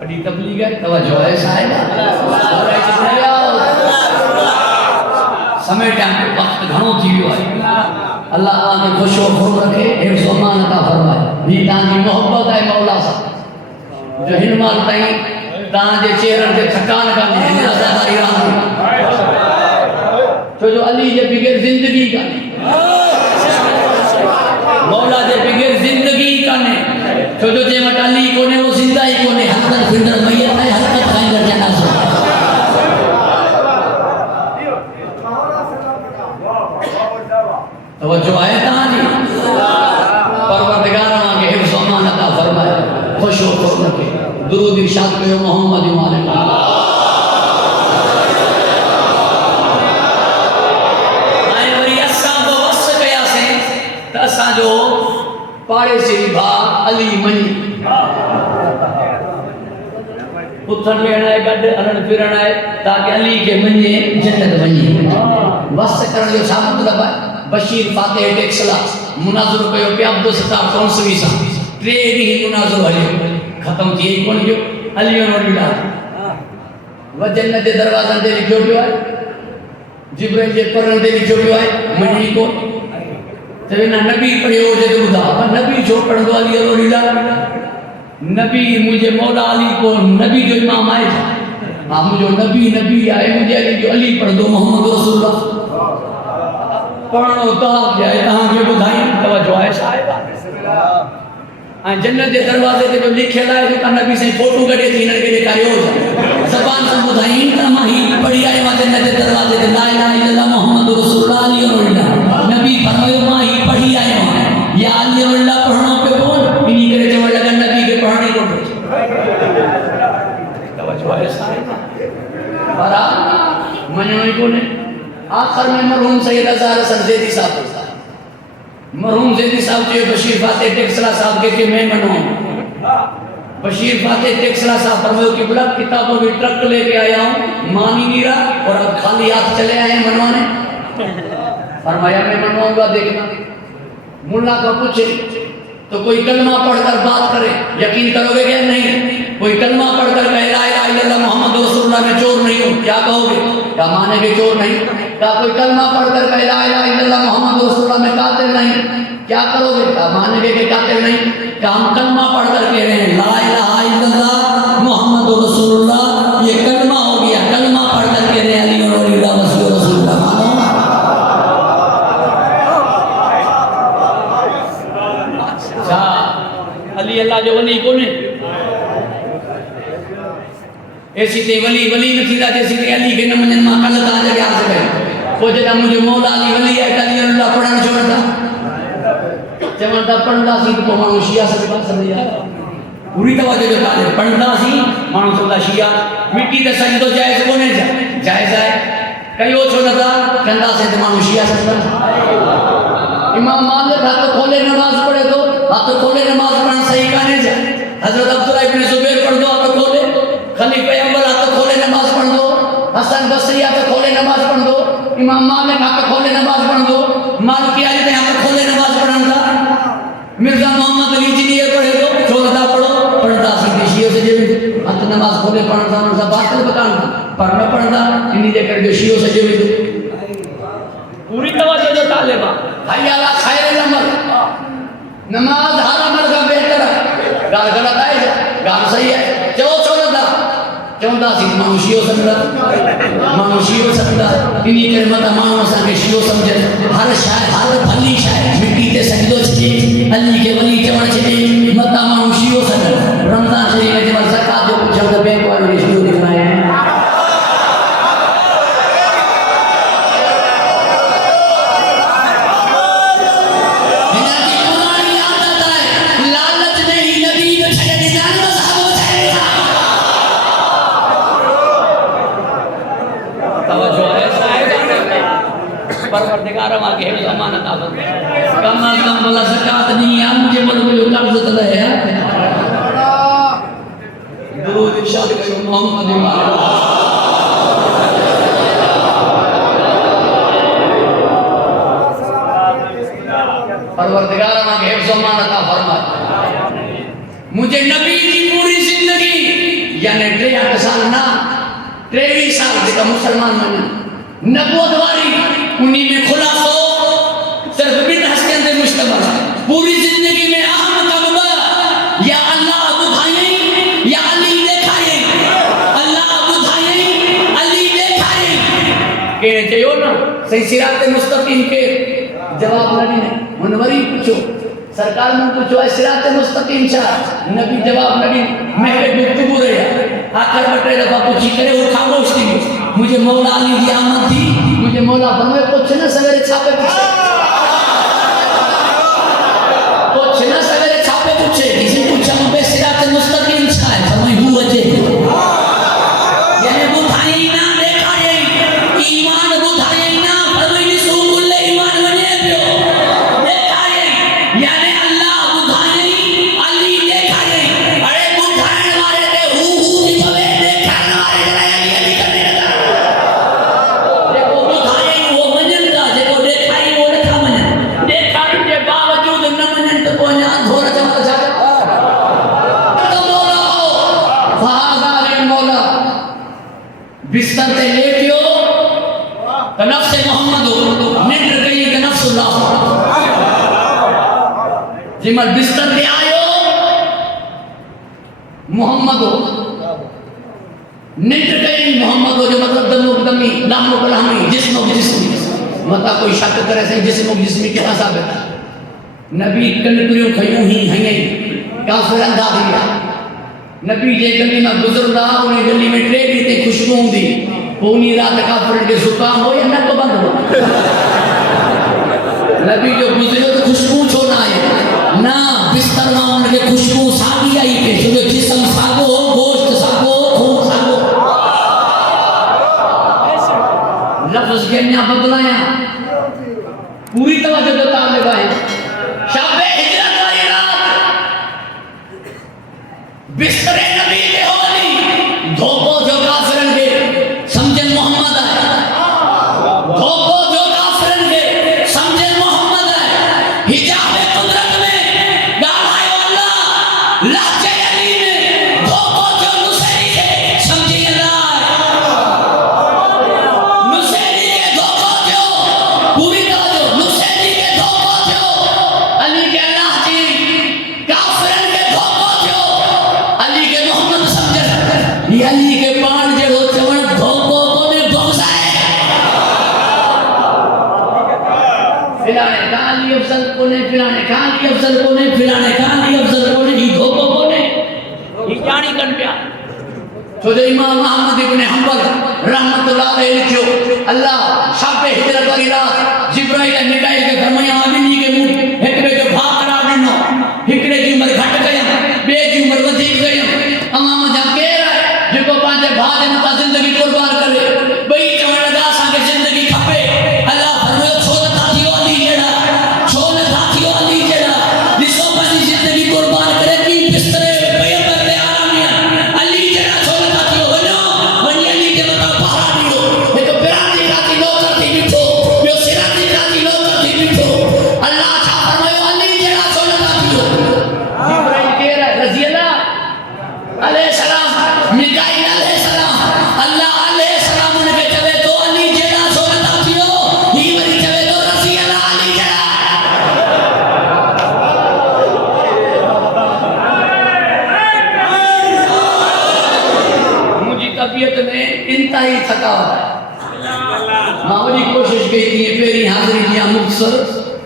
वॾी तबलीग आहे तवज्जो आहे साहिब समय टाइम वक़्तु घणो थी वियो आहे। अल्लाह तव्हांखे ख़ुशो ख़ुश रखे हिफ़्ज़ व अमान अता फरमाए। हीअ तव्हांजी मोहबत आहे मौला सां जो हिन महिल ताईं तव्हांजे चेहरनि ते थकान कान्हे हिन अज़ादारी रहंदी छो जो अली जे बग़ैर ज़िंदगी कान्हे, मौला जे बग़ैर ज़िंदगी कान्हे छो जो जंहिं वटि अली कोन्हे उहो ज़िंदा ई कोन्हे। हरकत फिंदड़ मैयत आहे, हरकत खाईंदड़ जनाज़ो। तवज्जो आहे तव्हांजी। परवरदिगार मांखे हिफ़्ज़ व अमान अता फरमाए, ख़ुशो ख़ुश रखे। दुरूद इरशाद कयो मोहम्मद वाले ऐं वरी असां बवस कयासीं त असांजो पाड़ेसी भाउ अली मञी उथण वेहण आहे गॾु हलण फिरण आहे ताकि अली खे मञे जन्नत वञे। बस करण जो छा मतिलबु आहे? बशीर फातिह टेक्सला मुनाज़िरो कयो पिया अब्दुल सत्तार कौंसवी सां 3 ॾींहं मुनाज़िरो हलियो ख़तमु थी कोन पियो। अली वरी वजन जे दरवाज़नि ते लिखियो पियो आहे, जिब्राइल जे परनि ते लिखियो पियो आहे मञी कोन। त न नबी पढ़ियो हुजे त ॿुधा पर नबी छो पढ़ंदो अली वरी नबी मुझे मौला अली को नबी जो इमाम आए हाँ मुझे नबी आए मुझे अली जो अली पढ़ दो मोहम्मद रसूलुल्लाह पढ़ो तो जाए तहां के बुधाई तवज्जो है साहिब जन्नत के दरवाजे ते जो लिखियल है जो नबी से फोटो कढे थी इनके ॾेखारियो ज़बान से बुधाई त मां ही पढ़ी आयो मां जन्नत के दरवाजे ते ला इलाहा इल्लल्लाह मोहम्मद रसूलुल्लाह अली वल्ला नबी फरमायो मां ही पढ़ी आयो या अली वल्ला पढ़नो पे बोल इनी करे चवण लगा नबी के पढ़णी को तवज्जो है साहिब पर मनो ही कोने आखिर में मरहूम सैयद अज़हर हसन ज़ैदी साहब मरहूम ज़ैदी साहब जो बशीर फाते टेक्सला साहब के मैं मनो बशीर फाते टेक्सला साहब फरमायो कि बड़ा किताबों की ट्रक लेके आया हूँ मानी नीरा और अब खाली हाथ चले आए मनवाने फरमाया मैं मनवाऊंगा देखना मुल्ला का पूछे तो कोई कलमा पढ़कर बात करे यकीन करोगे क्या नहीं कोई कलमा पढ़कर कहे ला इलाहा इल्लल्लाह मोहम्मद रसूलुल्लाह मैं चोर नहीं हूँ क्या कहोगे क्या मानेंगे चोर नहीं क्या कोई कलमा पढ़कर कहे ला इलाहा इल्लल्लाह मोहम्मद रसूलुल्लाह मैं कातिल नहीं क्या करोगे क्या मानेंगे कि कातिल नहीं क्या हम कलमा पढ़कर कह रहे हैं ला इलाहा इल्लल्लाह मोहम्मद रसूलुल्लाह ये कलमा हो गया कलमा पढ़कर कह रहे हैं अली और रसूलुल्लाह मानो अली अल्लाह जो वली कोने ऐसी ते वली न थींदा जैसी ते अली के न मञनि मां कल तव्हां जे अर्ज़ कई पोइ जॾहिं मुंहिंजो मौला अली वली आहे त अली अल्लाह पढ़णु छॾनि था चवनि था पढ़ंदासीं त पोइ माण्हू शिया सम्झी पूरी तवज्जो जो ॻाल्हि पढ़ंदासीं माण्हू चवंदा शिया मिटी त सजदो जाइज़ कोन्हे जाइज़ आहे कयो छो नथा कंदासीं त माण्हू शिया सम्झंदा इमाम मालिक हथ खोले नमाज़ पढ़े थो हथ खोले नमाज़ पढ़ण सही कान्हे छा हज़रत अब्दुल्लाह इब्न ज़ुबैर पढ़ंदो हथ खोले खलीफ़ा अव्वल हथ खोले नमाज़ पढ़ंदो हसन बसरी हथ खोले नमाज़ पढ़ंदो इमाम मालिक हथ खोले नमाज़ पढ़ंदो मालिकी आले ते हथ खोले नमाज़ पढ़नि था मिर्ज़ा मोहम्मद अली जिनीअ पढ़े थो छो नथा पढ़ो पढ़ंदासीं त शियो सॼे हथ नमाज़ खोले पढ़ण सां उन सां बातिल बि कान पर न पढ़ंदा इन जे करे जो शियो सॼे वेंदो पूरी तवज्जो जो तालिब आहे हया अला खैर अमल नमाज हर अमल का बेहतर है गाल गलत है गाल सही है चो छो नथा चवंदासीं माण्हू शियो सम्झंदा इन्ही करे मता माण्हू असांखे शियो सम्झनि हर शइ हर भली शइ मिटी ते सजदो छॾे अली खे वली चवण छॾे मता माण्हू शियो सम्झनि रमज़ान शरीफ़ में जंहिंमहिल ज़कात जो पुछऊं त बैंक वारनि खे शियो ॾेखारे परवरदिगार मांगे है अमानत आबद कम अज कम भला ज़कात नहीं है मुझे मुल्क जो कर्ज त है दुरूद इरशाद करो मोहम्मद परवरदिगार मांगे है अमानत फरमा मुझे नबी की पूरी जिंदगी यानी 63 साल ना 23 साल जेका मुसलमान मञनि नबूवत वारी उन्हीं में खुलासो सिर्फ बिन हस्तियन से मुश्तमिल पूरी जिंदगी में अहम कम या अल्लाह बुधाई या अली देखाए अल्लाह बुधाई अली देखाए के चयो ना सही सिरात मुस्तकीम के जवाब न ॾिने हुन वरी पूछो सरकार ने पूछो सिरात मुस्तकीम छा नबी जवाब न ॾिने महवे गुफ्तगू रही आखिर ॿ टे दफ़ा पूछी करे वो खामोश थी मुझे मौला अली की आमद थी मुझे मौला फरमाए कुछ न सवेरे छापे पूछे कुछ न सवेरे छापे पूछे किसी पूछा मुझे सिरात मुस्तकीम छा है फरमाए हु अजे यानी बुधाई ना देखाए ईमान बुधाई ना फरमाए सो कुल ईमान वने पियो देखाए यानी अल्लाह बुधाई अली देखाए अरे बुधाई वाले दे हु की भवे देखाने वाले अली अली करने लगा देखो बुधाई वो मजंदा देखो देखाई वो नथा मजन देखाई के बावजूद न मजन तो पोया घोर चमक जा तो मौला हो फाजा रे मौला बिस्तर ते लेटियो तो नफ्स मोहम्मद निंद्र गई के नफ्स अल्लाह जिमल बिस्तर ते आयो मोहम्मद हो निंड कई मोहम्मद हो जो मतलब दमो दमी लामो कलामी जिस्मो जिस्मी मता कोई शक करे सही जिस्मो जिस्मी क्या साबित नबी कनकरियों खयूं ही हई काफिर अंधा दिया नबी जे गली में गुजरदा उन गली में ट्रे दी ते खुशबू हुंदी पूनी रात काफिर के जुकाम हो या नक बंद हो नबी जो गुजरियो तो खुशबू छो ना आए ना बिस्तर में उनके खुशबू सागी आई के जो जिस्म सागो गोश्त सागो खून सागो लफ्ज के ना बदलाया पूरी तवज्जो देता है भाई शाबे हिजरत वाली रात बिस्तरे नबी के होली धोखो जो काफिरन के समझे मोहम्मद आए धोखो जो काफिरन के समझे मोहम्मद आए हिजाबे कुदरत में गालायो अल्लाह लाजे अली में धोखो जो नुसैरी के समझे अल्लाह नुसैरी के धोखो जो पूरी तवज्जो नुसैरी के धोखो जो अली के अल्लाह जी काफिरन के धोखो जो अली के मोहम्मद समझे ये अली के पान जो चवण धोखो कोने बगसाए फिलाने काली अफसल कोने फिलाने काली अफसल कोने फिलाने काली अफसल कोने ही धोखो कोने ये जानी कन पिया तो जो इमाम अहमद इब्न हंबल रहमतुल्लाह अलैहि लिखियो अल्लाह शाबे हिजरत वाली रात जिब्राइल ऐं मिकाईल के फरमाया आदमी के मुंह एक बे जो भा करार ॾिनो हिकड़े जी उम्र घट कयम बे जी उम्र वधीक कयम अमाम जा केर आहे जेको पंहिंजे भाउ जे मथां ज़िंदगी कुर्बान करे ॿई चवण लॻा असांखे ज़िंदगी खपे अल्लाह फरमायो छो नथा थियो अली जहिड़ा छो नथा थियो अली जहिड़ा ॾिसो पंहिंजी ज़िंदगी कुर्बान करे की बिस्तरे पयंबर ते आरामिया अली जहिड़ा छो नथा थियो वञो वञी अली जे मथां पहारा ॾियो हिकु बिराती खाती नौकर थी बीठो ॿियो सिराती खाती नौकर थी बीठो अल्लाह छा फरमायो अली जहिड़ा छो नथा थियो जिब्राइल केर आहे रज़ी अल्लाह अलैहिस्सलाम मिकाईल अलैहिस्सलाम अल्लाह अलैहिस्सलाम उनके चवे तो अली जहिड़ा छो नथा थियो ही वरी चवे तो रज़ी अल्लाह अली जहिड़ा मुझी तबीयत में इंतहाई थकावट है मां वही कोशिश कई थी पहिरीं हाज़िरी किया मुक्तसर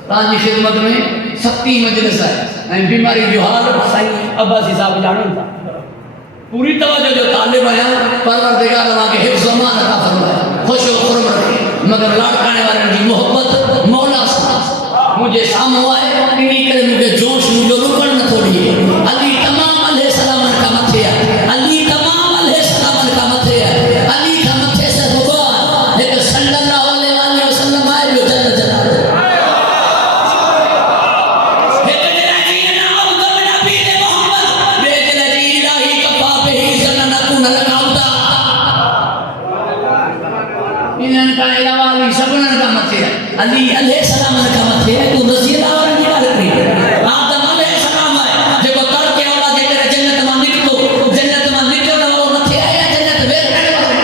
तव्हांजी ख़िदमत में 7वीं मजलिस आहे ऐं बीमारी जो हाल साईं अब्बासी साहब ॼाणनि था पूरी तवज्जो जो तालिब आया परवरदिगार तव्हांखे हिफ्ज़ अमान अता फरमाए खुश खुर्म रखे मगर लाड़काने वारनि जी मोहब्बत मौला सां मुंहिंजे साम्हूं आहे इन्ही करे मूंखे जोश मुंहिंजो रुकण नथो ॾिए अली तमाम अलैहिस्सलाम खां मथे आहे अली तमाम अलैहिस्सलाम खां मथे आहे अली खां मथे से रुको हिकु सल्लल्लाहु अलैहि वसल्लम आहे ॿियो जल जलाल हिकु ॼणा जी ना अब्दु नबी मोहम्मद ॿिए ॼणा जी इलाही कफ़ा बिही ज़नन कुन लॻाउता इन्हनि खां अलावा अली सभिनीनि खां मथे आहे अली अलैहिस्सलाम खां मथे आहे तूं रज़ी अल्लाह वारनि जी ॻाल्हि करी आदम अलैहिस्सलाम आहे जेको तड़के वाला जे करे जन्नत मां निकितो जन्नत मां निकिरण वारो मथे आहे या जन्नत वेर करण वारो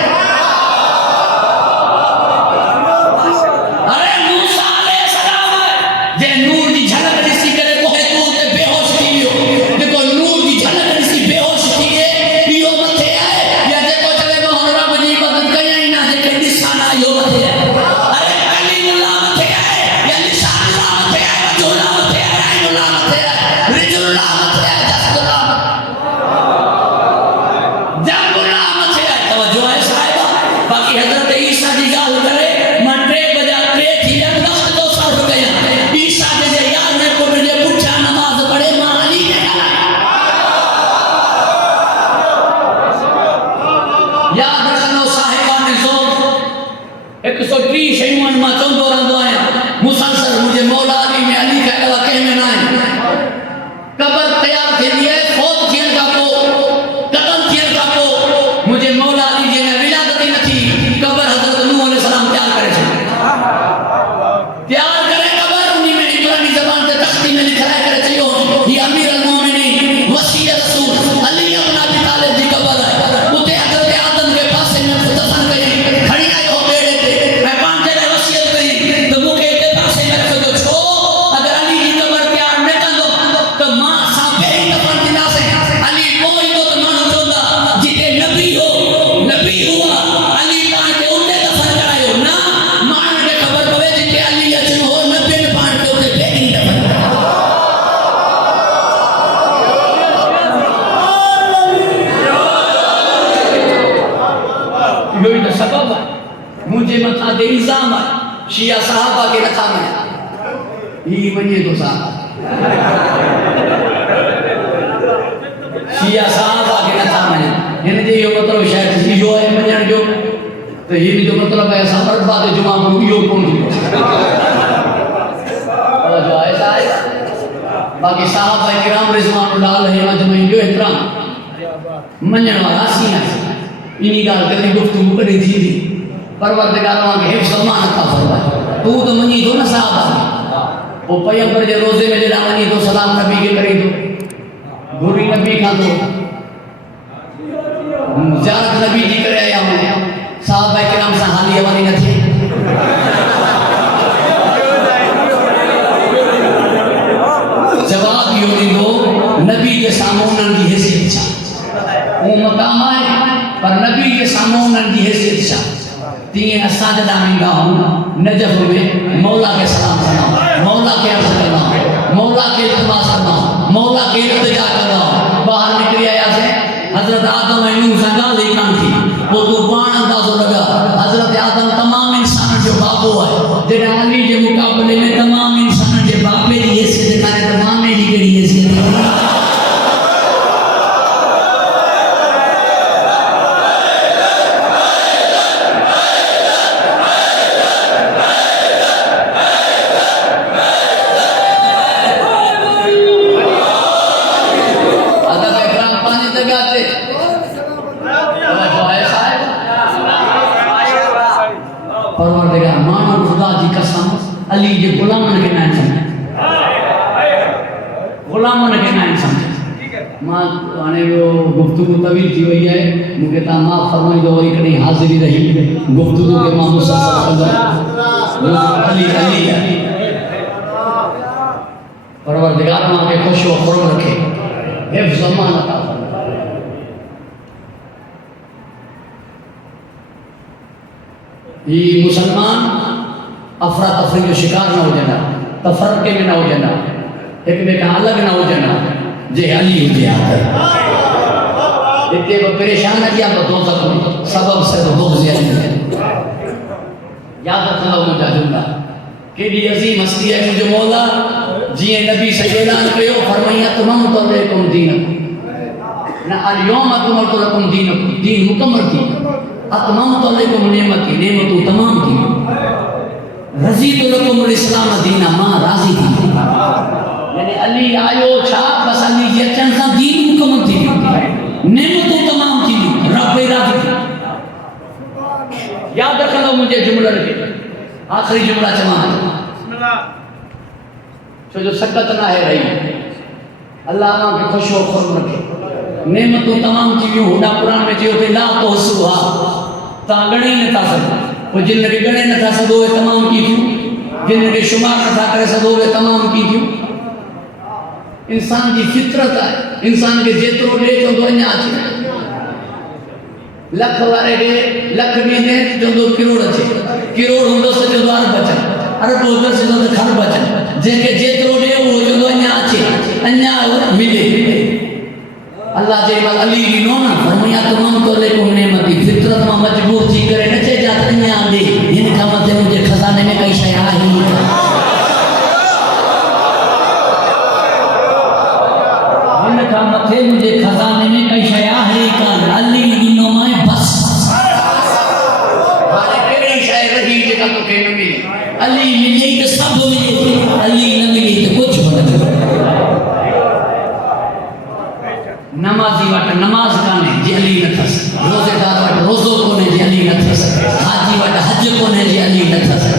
अरे मूसा अलैहिस्सलाम आहे जे नूर जी झलक ॾिसी करे कोहे तूर ते बेहोश थी वियो जेको नूर जी झलक ॾिसी बेहोश थी विए इहो मथे आहे या जेको चवे मोहन रब जी इबादत कयई ना जेके ॾिसा ना इहो मथे आहे अरे कलीमुल्लाह मथे आहे या निशान अल्लाह मथे आहे वजूला मथे आहे आइनुल्लाह मथे आहे रिजुल्लाह मथे आहे जसदुल्लाह जंबुल्लाह मथे आहे तवज्जो आहे साहिबा बाक़ी हज़रत ईसा जी ॻाल्हि करे मां 3 बजा 3 थी वक़्त तो सर्फ कया ईसा जे यार में पुट जे पुठियां नमाज़ पढ़े मां अली याद रखंदो साहिबान ज़ोर 130 शयूं मां चवंदो रहंदो आहियां मुसलसल मुंहिंजे मौला अली में अली खां अलावा कंहिं में न आहे क़बर तयारु थींदी आहे फौत थियण खां पोइ क़तल थियण खां पोइ मुंहिंजे मौला अली जी में विलादत ई न थी क़बर हज़रत नूह अलैहिस्सलाम तयारु करे छॾी तयारु करे क़बर उन्ही में इब्रानी ज़बान ते तख़्ती में लिखाए करे चयो ही अमीर अल मोमिनीन वसी रसूल अली इब्न अबी तालिब जी क़बर आहे उते हज़रत आदम के पासे में दफ़न कई खणी आयो बेड़े ते ऐं पंहिंजे लाइ वसियत कई त इहो ई त सबबु आहे मुंहिंजे मथां ते इल्ज़ाम आहे शिया सहाबा खे नथा मञनि ही मञे थो साहब शिया सहाबा खे नथा मञनि हिन जो इहो मतिलबु शायदि इहो आहे मञण जो त हिन जो मतिलबु आहे असां बर्बाद जुमा में इहो कोन थींदो जो आहे साहिब बाक़ी साहब किराम रिज़वानुल्लाह अलैहिम अजमईन जो एतिराम मञण वारा असीं आहियूं इन ॻाल्हि कॾहिं गुफ़्तगू कॾहिं थींदी परवरदिगार खे हिफ़्ज़ अमान अता फ़रमाए तूं त मञी थो न साहब पोइ पैगंबर जे रोज़े में जॾहिं वञी थो सलाम नबी खे करे थो गुरी नबी खां थो ज़ियारत नबी जी करे आया आहियूं साहब किराम सां हाली हवाली न थिए जवाब इहो ॾींदो नबी जे साम्हूं उन्हनि जी हैसियत छा उहो मक़ाम आहे पर नबी जे साम्हूं उन्हनि जी हैसियत छा तीअं असां जॾहिं वेंदा आहियूं नजफ़ में मौला खे सलाम कंदा आहियूं मौला खे अर्ज़ु कंदा आहियूं मौला खे इल्तिमास कंदा आहियूं मौला खे इल्तिजा कंदा आहियूं ॿाहिरि निकिरी आयासीं हज़रत आदम ऐं नूह सां ॻाल्हि ई कान थी पोइ तूं पाण अंदाज़ो लॻा हज़रत आदम तमामु इंसान जो बाबो आहे जॾहिं अली जे मुक़ाबले में तमामु इंसान जे बाबे जी हैसियत कान्हे त मामे जी कहिड़ी हैसियत परवरदिगार मानो खुदा जी कसम अली जे गुलामन के ना समझे गुलामन के ना समझे मां हाणे वो गुफ्तगू तवील थी वई है मुके ता माफ फरमाइदो वरी कहीं हाजिरी रही गुफ्तगू के मां मुसलसल अली अली परवरदिगार मां के खुश व खुर्म रखे हिफ्ज़ अमान अता ये मुसलमान अफरा तफरी जो शिकार न हो जाना तफरके में न हो जाना एक ॿिए खां अलॻि न हो जाना जे अली हुजे हिते बि परेशान अॻियां बि दोज़ख में सबबु सिर्फ़ु बुग़्ज़ अली यादि रखंदव मुंहिंजा जुमला केॾी अज़ीम हस्ती आहे मुंहिंजो मौला जीअं नबी सही ऐलान कयो फरमाईं अतममतु अलैकुम दीनकुम न अल-यौम अकमलतु लकुम दीनकुम दीन मुकम्मल थी अतममतु अलैकुम नेमती नेमतूं तमाम थी रज़ीतु लकुम इस्लाम दीना मां राज़ी थी यानी अली आयो छा बस अली जे अचण सां दीन मुकम्मल थी नेमतूं तमाम थी रब राज़ी थी यादि रखंदो मुंहिंजे जुमलनि खे आख़िरी जुमला चवां छो जो सकत न आहे रही अल्लाह मां खे ख़ुशि हो खुर्म रखे नेमतूं तमाम थी वियूं होॾा क़ुर में चयो त ला तोहसूहा तव्हां ॻणे ई नथा सघो पोइ जिन खे ॻणे नथा सघो उहे तमामु की थियूं जिन खे शुमार नथा करे सघो उहे तमामु की थियूं इंसान जी फितरत आहे इंसान खे जेतिरो ॾे चवंदो अञा अचे लख वारे खे लख ॾींदे चवंदो किरोड़ अचे किरोड़ हूंदुसि चवंदो अरब अचनि अरब हूंदुसि चवंदो खरब अचनि जंहिंखे जेतिरो ॾे उहो चवंदो अञा अचे अञा मिले अल्लाह जे महिल अली ॾिनो न फरमाया तमामु तो लेकुम नेमती फितरत मां मजबूर थी करे न चइजा त अञा ॾे हिन खां मथे मुंहिंजे खज़ाने में काई शइ आहे हिन खां मथे मुंहिंजे खज़ाने में काई शइ आहे कान अली ॾिनो मां बस हाणे कहिड़ी शइ रही जेका तोखे न मिली अली मिले त सभु मिले अली न मिले त कुझु बि न नमाज़ी वटि नमाज़ कान्हे जे अली न अथसि रोज़ेदार वटि रोज़ो कोन्हे जे अली न अथसि हाजी वटि हज कोन्हे जे अली न अथसि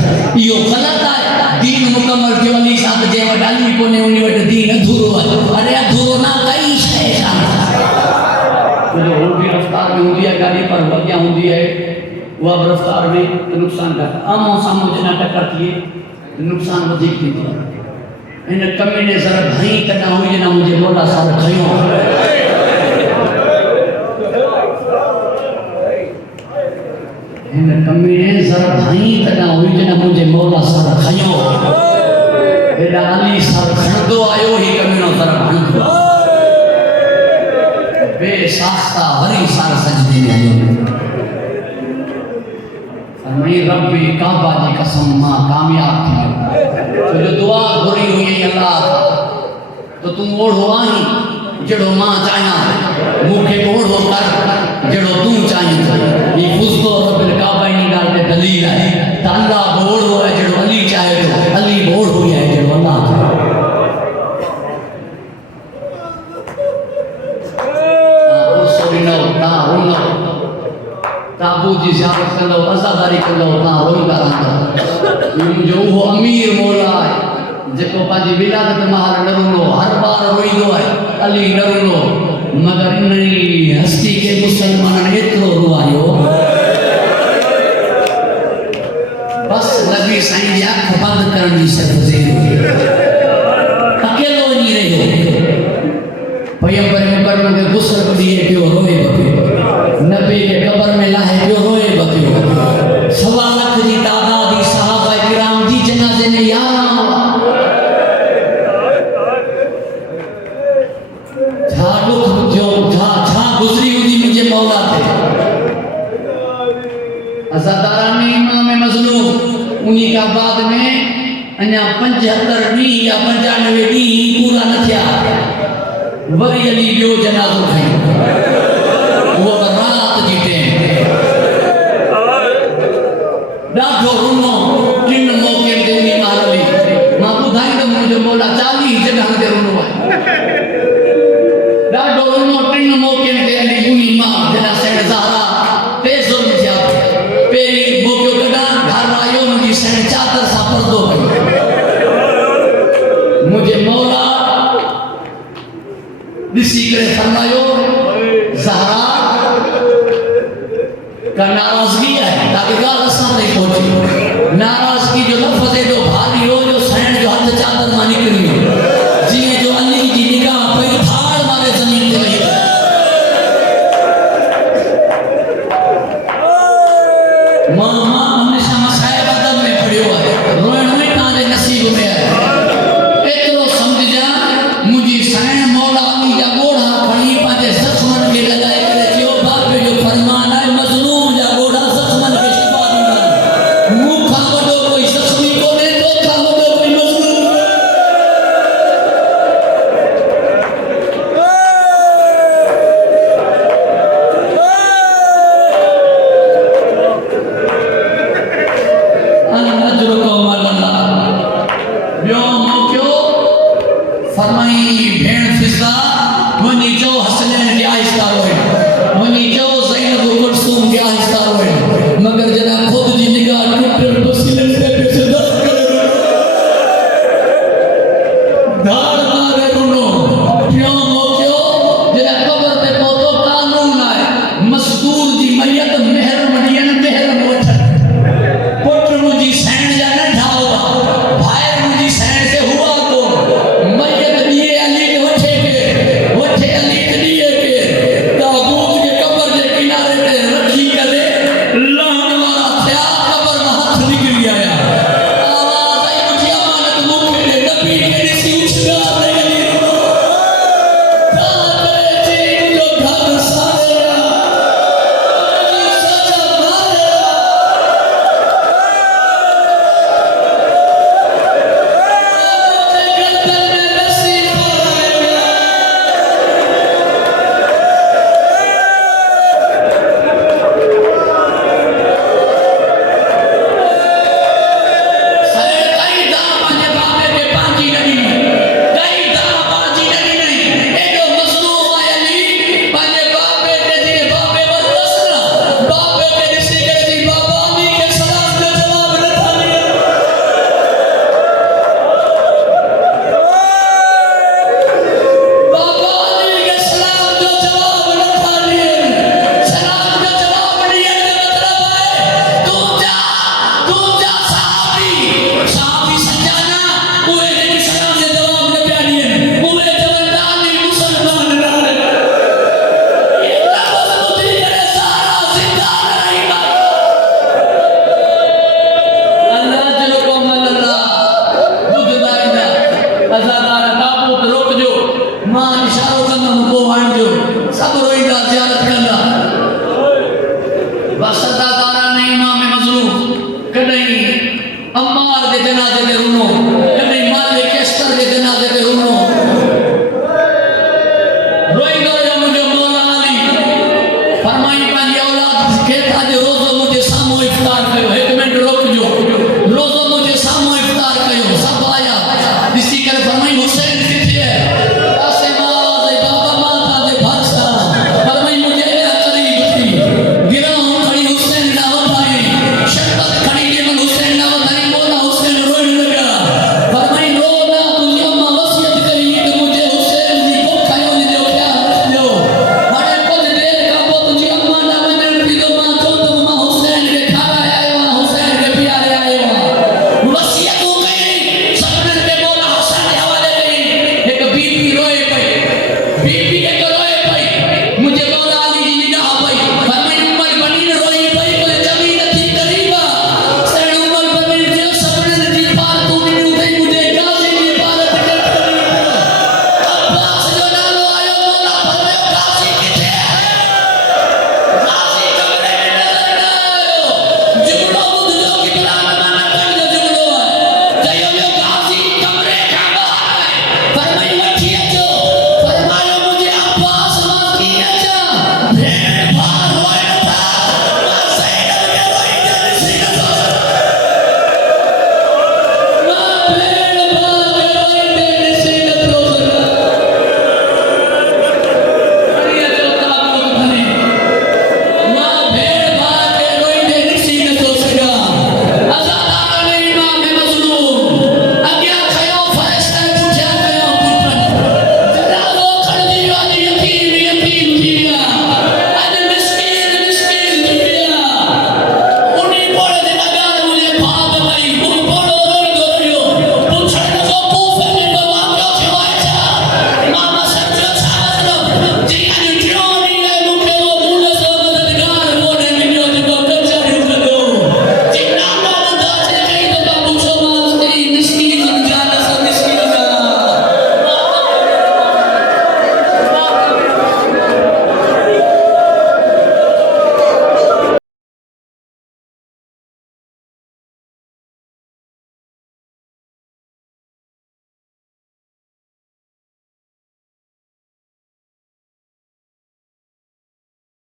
इहो ग़लति आहे दीन मुकमल थियो अली साहब जंहिं वटि अली कोन्हे उन वटि दीन अधूरो आहे अरे अधूरो न काई शइ छो बि रफ़्तार में हूंदी आहे गाॾी पर अॻियां हूंदी आहे उहा बि रफ़्तार में त नुक़सानु घटि आम्हूं साम्हूं जॾहिं टकर थिए त नुक़सानु वधीक थींदो आहे हिन कमीने सर घणी तॾहिं हुई न मुंहिंजे मौला सर खयो हिन कमीने सर घणी तॾहिं हुई न मुंहिंजे मौला सर खयो हेॾा अली सर खणंदो आयो ही कमीनो सर खणंदो बेसास्ता वरी सर सजदे में आयो फरमाई रब्बी काबा जी कसम मां कामयाब थी तो जो दुआ घुरी हुई है अल्लाह तो तुम ओढ़ो आई जड़ो मां चाहिया मुखे ओढ़ो कर जड़ो तू चाहिए ये फुस्तो रब्बिल काबा नी गाल ते दलील है त अल्लाह ओढ़ो है जड़ो अली चाहे तो अली ओढ़ो है जड़ो अल्लाह चाहे ताबू जी ज़ियारत कंदो अज़ादारी कंदो तव्हां रोईंदा रहंदो मुंहिंजो उहो अमीर मौला आहे जेको पंहिंजी विलादत महल न रुनो हर बार रोईंदो आहे अली न रुनो मगर इन हस्ती खे मुसलमाननि एतिरो रुआयो बस नबी साईं जी अख बंदि करण जी सिर्फ़ ज़ेर हुई अकेलो वञी रहियो पैगंबर मुकरम खे गुस्ल ॾिए पियो रोए पियो नबी के कब्र में लाहे पियो रोए पियो 1.25 लाख जी तादाद सहाबा किराम जी जनाज़े में यार छा दुख जो छा गुज़री हुई मुझे मौला थे अज़ादारानी इमाम मज़लूम उन्हीं का बाद में अन्या 75 डी या 95 डी पूरा न थिया वरी अली बियो जनाज़ो खई वो रात जी टेम ॾाढो रुनो टिन मौक़े ते उन्हीं मां हली मां ॿुधाईंदुमि मुंहिंजो मौला 40 जॻह ते रुनो आहे ॾाढो रुनो टिन मौक़े ते हली उन्हीं मां जॾहिं सैण ज़हरा टे ज़ुल्म थिया पहिरीं मौक़ो कढां घर आयो मुंहिंजी सैण चादर सां पर्दो कयो मुंहिंजे मौला ॾिसी करे फरमायो ज़हरा का नाराज़गी है ताकि गाल असां ताईं पहुची नाराज़गी जो लफ़्ज़ एॾो भारी हो जो सैण जो हथ चादर मां निकिरी वियो जीअं जो अली जी निगाह पई थाड़ मारे ज़मीन ते वही मां हमेशह मसाइब अदब में पढ़ियो आहे रोइण में तव्हांजे नसीब में आहे एतिरो सम्झजां मुंहिंजी सैण मौला अली जा ॻोढ़ा खणी पंहिंजे ज़ख्मनि खे लॻाए करे चयो बाप जो फरमान आहे मज़लूम जा ॻोढ़ा ज़ख्मनि खे शिफ़ा ॾींदा मूंखां वॾो कोई ज़ख्मी कोन्हे तोखां वॾो कोई मज़लूम कॾहिं अम्मार जे जनाज़े ते रुनो